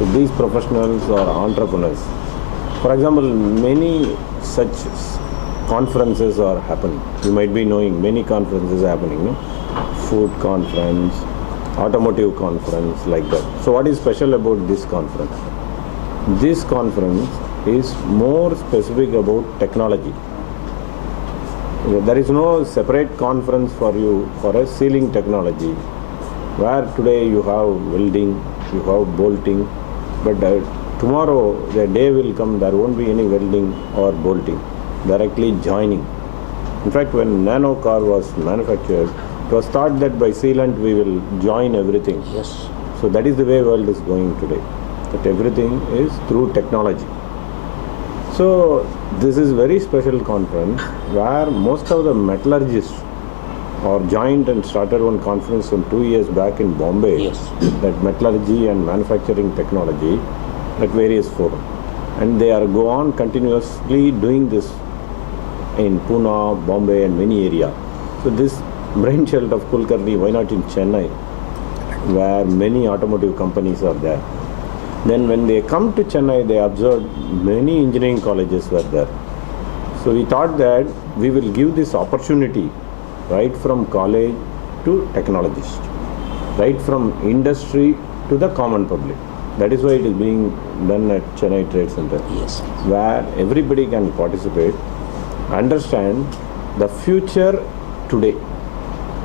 So these professionals are entrepreneurs. For example, many such conferences are happening. You might be knowing many conferences happening, no? Food conference, automotive conference, like that. So what is special about this conference? This conference is more specific about technology. There is no separate conference for you for a sealing technology, where today you have welding, you have bolting, but tomorrow the day will come, there won't be any welding or bolting, directly joining. In fact, when nano car was manufactured, it was thought that by sealant we will join everything. Yes. So that is the way world is going today, that everything is through technology. So this is very special conference where most of the metallurgists are joined and started one conference some 2 years back in Bombay. Yes. That metallurgy and manufacturing technology at various forums. And they are go on continuously doing this in Pune, Bombay and many areas. So this brainchild of Kulkarni, why not in Chennai, where many automotive companies are there. Then when they come to Chennai, they observed many engineering colleges were there. So we thought that we will give this opportunity right from college to technologists, right from industry to the common public. That is why it is being done at Chennai Trade Center, Yes. where everybody can participate, understand the future today.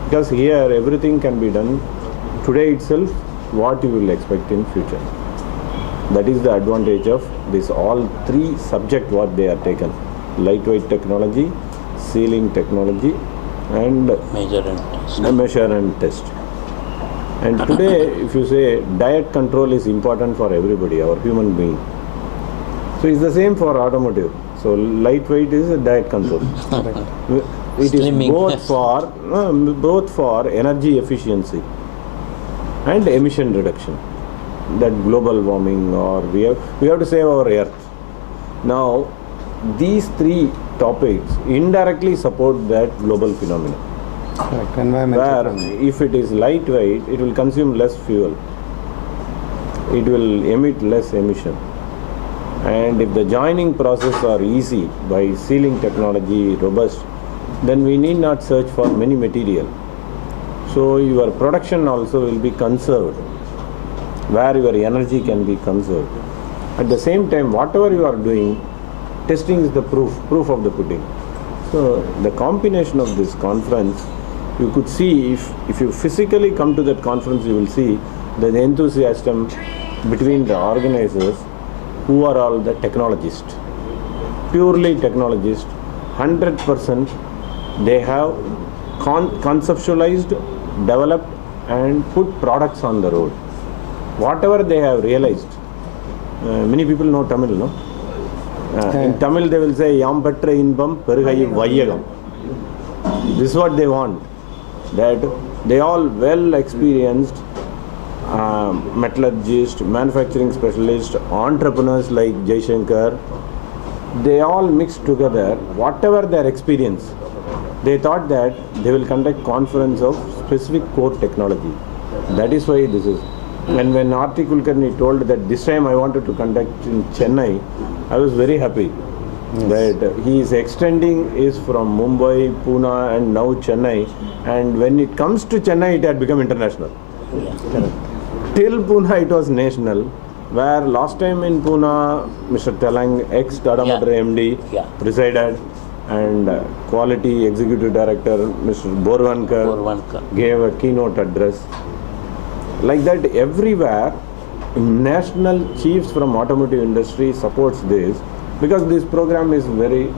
Because here everything can be done today itself, what you will expect in future. That is the advantage of this all three subject what they are taken. Lightweight technology, sealing technology and Measure and test. measure and test. And today if you say diet control is important for everybody, our human being. So it's the same for automotive. So lightweight is a diet control. It is Slimming. both for energy efficiency and emission reduction. That global warming, or we have to save our earth. Now these three topics indirectly support that global phenomenon. Correct. Environmental Where friendly. if it is lightweight, it will consume less fuel, it will emit less emission. And if the joining process are easy by sealing technology, robust, then we need not search for many material. So your production also will be conserved, where your energy can be conserved. At the same time, whatever you are doing, testing is the proof of the pudding. So the combination of this conference, you could see if you physically come to that conference, you will see the enthusiasm between the organizers who are all the technologists, purely technologists, 100%. They have conceptualized, developed and put products on the road. Whatever they have realized, many people know Tamil, no? In Tamil they will say, Yam petra inbam perugai vayyagam. This is what they want. That they all well experienced metallurgists, manufacturing specialists, entrepreneurs like Jaishankar, they all mixed together, whatever their experience. They thought that they will conduct conference of specific core technology. That is why this is. And when R.T. Kulkarni told that this time I wanted to conduct in Chennai, I was very happy. Yes. That he is extending is from Mumbai, Pune and now Chennai. And when it comes to Chennai, it had become international. Yeah. Till Pune it was national, where last time in Pune, Mr. Telang, ex-Tata Motor MD, presided, and quality executive director, Mr. Borwankar, gave a keynote address. Like that, everywhere, national chiefs from automotive industry supports this, because this program is very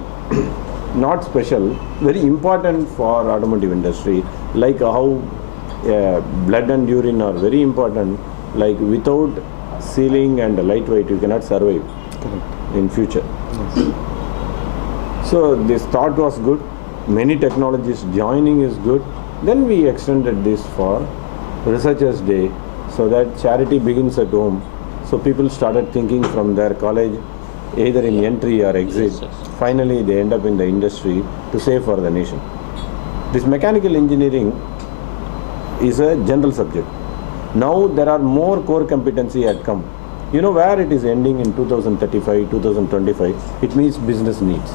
not special, very important for automotive industry, like how blood and urine are very important, like without sealing and lightweight you cannot survive in future. Yes. So this thought was good, many technologies joining is good. Then we extended this for Researchers Day, so that charity begins at home. So people started thinking from their college, either in entry or exit. Finally they end up in the industry to save for the nation. This mechanical engineering is a general subject. Now there are more core competency had come. You know where it is ending in 2035, 2025? It meets business needs.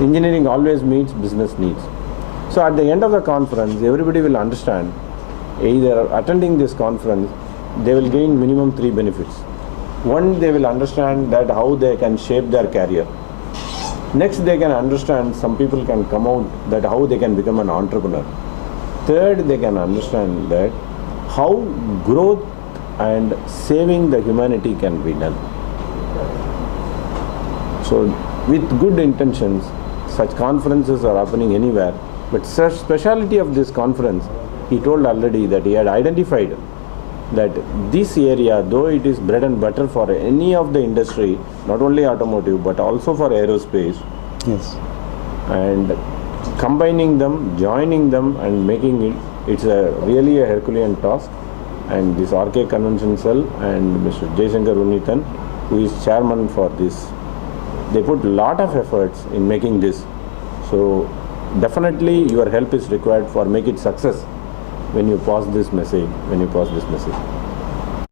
Engineering always meets business needs. So at the end of the conference, everybody will understand, either attending this conference, they will gain minimum 3 benefits. One, they will understand that how they can shape their career. Next, they can understand, some people can come out that how they can become an entrepreneur. Third, they can understand that how growth and saving the humanity can be done. So with good intentions, such conferences are happening anywhere, but such speciality of this conference, he told already that he had identified that this area, though it is bread and butter for any of the industry, not only automotive but also for aerospace, Yes. and combining them, joining them and making it, it's really a Herculean task. And this RK Convention Cell and Mr. Jaishankar Unithan, who is chairman for this, they put a lot of efforts in making this. So definitely your help is required for make it success when you pass this message,